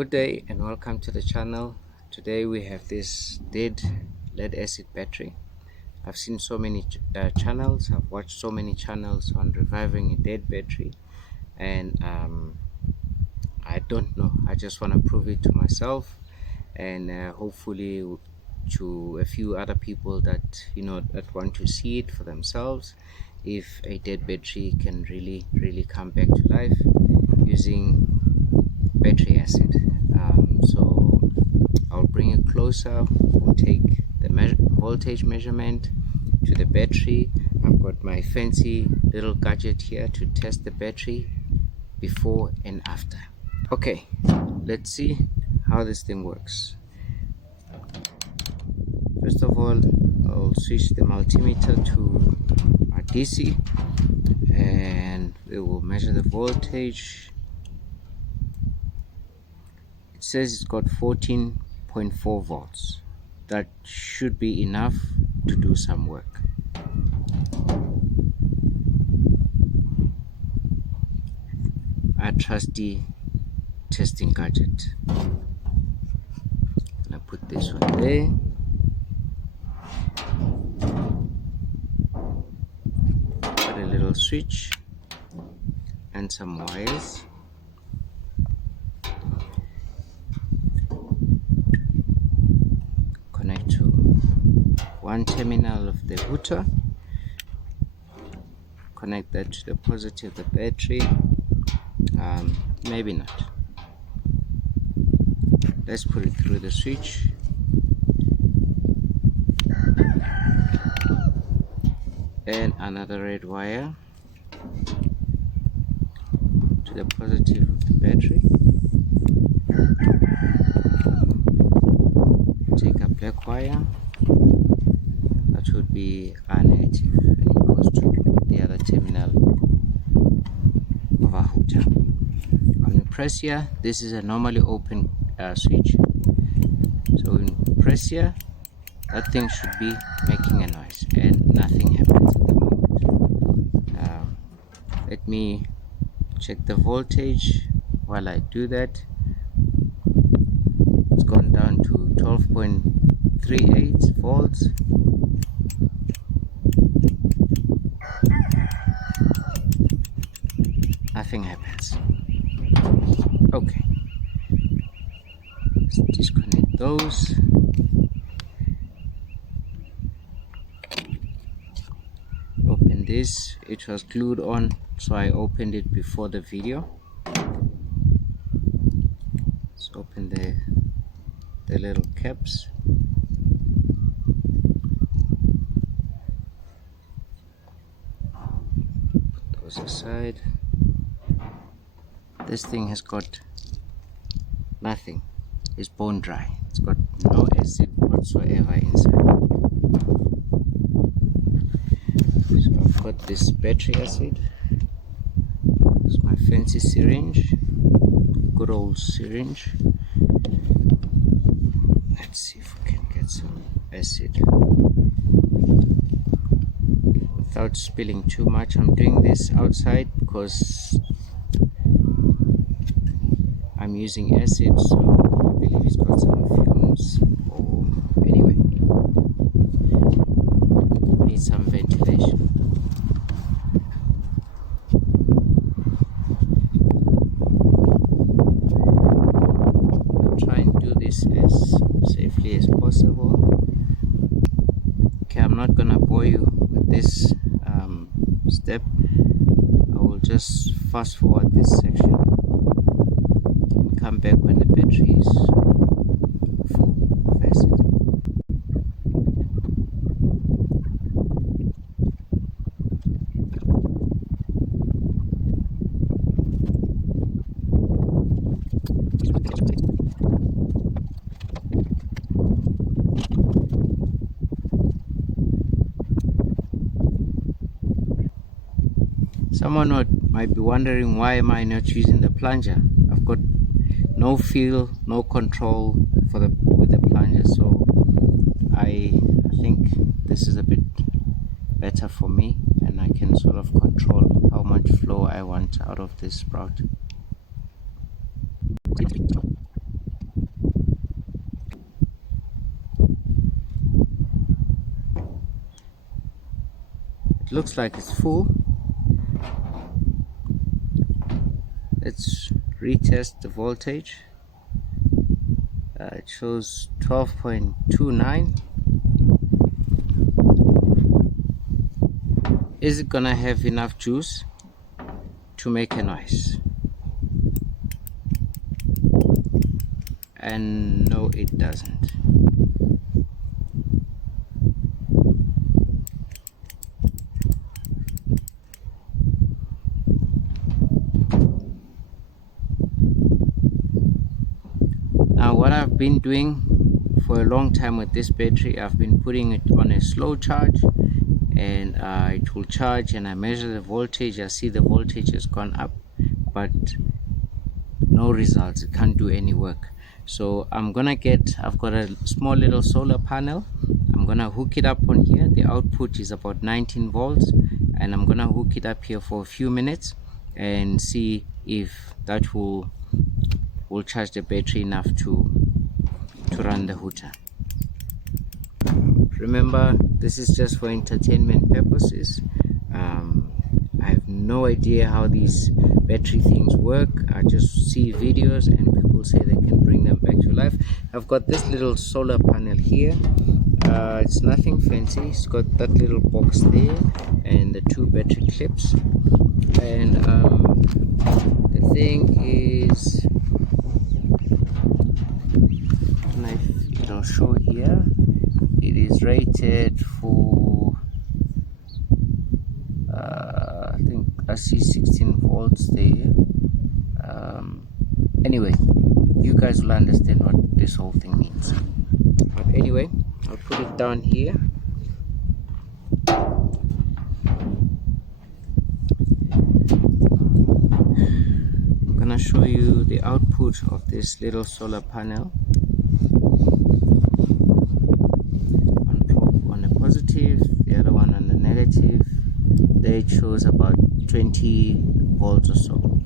Good day and welcome to the channel. Today we have this dead lead acid battery. I've seen so many channels, I've watched so many channels on reviving a dead battery, and I don't know, I just want to prove it to myself and hopefully to a few other people that that want to see it for themselves, if a dead battery can really come back to life using battery acid. So I'll bring it closer. We'll take the voltage measurement to the battery. I've got my fancy little gadget here to test the battery before and after. Okay, let's see how this thing works. First of all, I'll switch the multimeter to our DC and we will measure the voltage. It says it's got 14.4 volts. That should be enough to do some work. Our trusty testing gadget. I put this one there. Put a little switch and some wires. Connect to one terminal of the router. Connect that to the positive of the battery. Maybe not. Let's put it through the switch. And another red wire to the positive of the battery. Take a black wire, that would be our negative, and it goes to the other terminal of our router. When you press here, this is a normally open switch, so when you press here, that thing should be making a noise and nothing happens at the moment. Let me check the voltage. While I do that, it's gone down to 12.38 volts. Nothing happens. Okay, let's disconnect those. Open this. It was glued on, so I opened it before the video. Let's open the little caps. Put those aside. This thing has got nothing. It's bone dry. It's got no acid whatsoever inside. So I've got this battery acid. It's my fancy syringe, good old syringe. Let's see if we can get some acid without spilling too much. I'm doing this outside because I'm using acid, so I believe it's got some fumes. Or anyway, we need some ventilation. I'll try and do this as safely as possible. Okay, I'm not gonna bore you with this step. I will just fast forward this section. Come back when the battery is full of acid. Someone might be wondering, why am I not using the plunger? I've got no feel, no control with the plunger, so I think this is a bit better for me, and I can sort of control how much flow I want out of this sprout. it looks like it's full. Let's retest the voltage. It shows 12.29. Is it gonna have enough juice to make a noise? And no, it doesn't. Now what I've been doing for a long time with this battery, I've been putting it on a slow charge, and it will charge, and I measure the voltage. I see the voltage has gone up, but no results. It can't do any work. So I've got a small little solar panel. I'm gonna hook it up on here. The output is about 19 volts, and I'm gonna hook it up here for a few minutes and see if that will charge the battery enough to run the hooter. Remember, this is just for entertainment purposes. I have no idea how these battery things work. I just see videos and people say they can bring them back to life. I've got this little solar panel here. It's nothing fancy. It's got that little box there and the 2 battery clips, and the thing is, it'll show here, it is rated for I think I see 16 volts there. Anyway, you guys will understand what this whole thing means. But anyway, I'll put it down here. I'm gonna show you the output of this little solar panel. One probe on the positive, the other one on the negative. There it shows about 20 volts or so.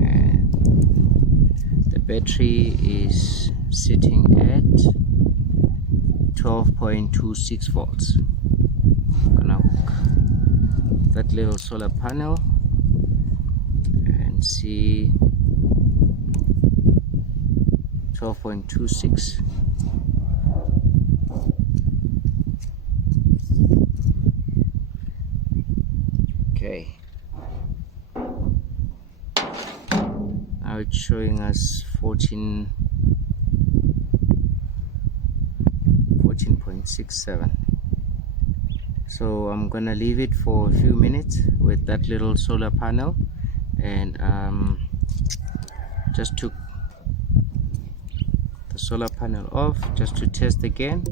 And the battery is sitting at 12.26 volts. I'm gonna hook that little solar panel and see 12.26. Okay, now it's showing us 14.67. So I'm gonna leave it for a few minutes with that little solar panel, and just took the solar panel off just to test again.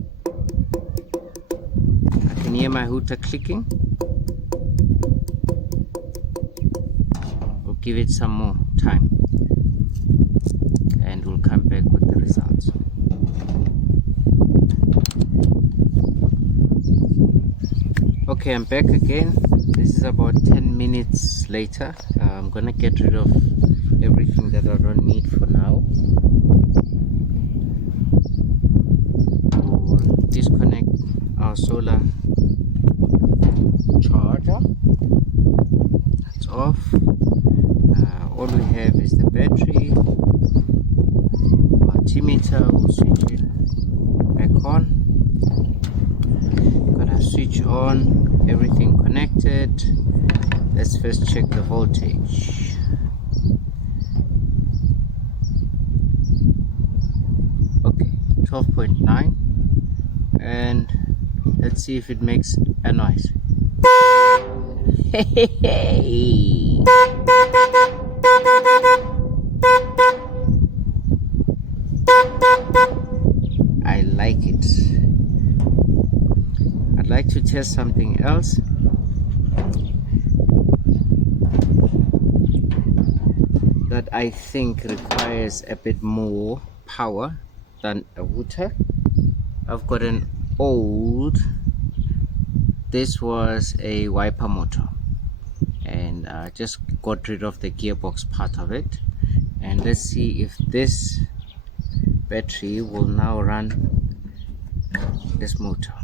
I can hear my hooter clicking. We'll give it some more time and we'll come back with the results. Okay, I'm back again. This is about 10 minutes later. I'm gonna get rid of everything that I don't need for now. We'll disconnect our solar charger. That's off. All we have is the battery. Multimeter, we'll switch it back on. Gonna switch on, everything connected. Let's first check the voltage. Okay, 12.9, and let's see if it makes a noise. Hey. I like it. I'd like to test something else. That I think requires a bit more power than a hooter. I've got an old, this was a wiper motor, and I just got rid of the gearbox part of it, and let's see if this battery will now run this motor.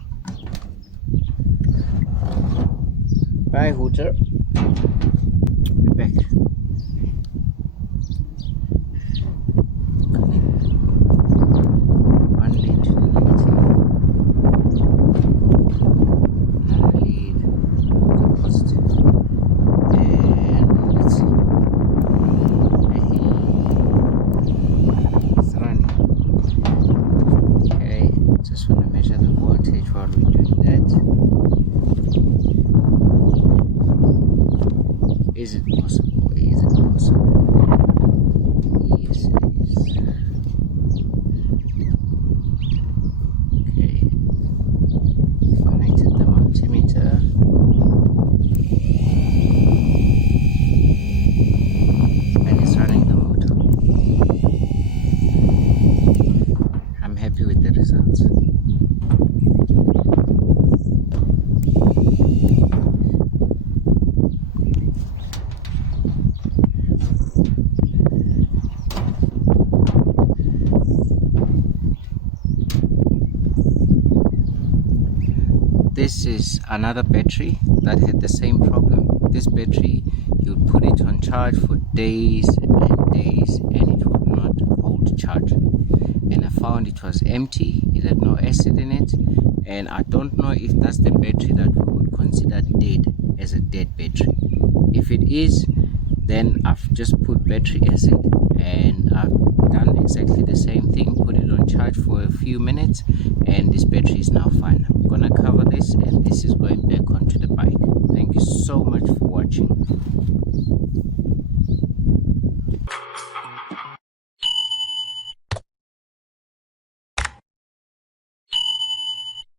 Bye, Hooter. Be back. One lead to the negative. Another lead to the positive. And let's see. It's running. Okay, just want to measure the voltage while we're doing that. Is it possible? Is it possible? Yes, it is. Okay. Connected the multimeter. And it's running the motor. I'm happy with the results. This is another battery that had the same problem. This battery, you'd put it on charge for days and days and it would not hold charge. And I found it was empty, it had no acid in it, and I don't know if that's the battery that we would consider dead, as a dead battery. If it is, then I've just put battery acid and I've done exactly the same thing, put it on charge for a few minutes, and this battery is now fine.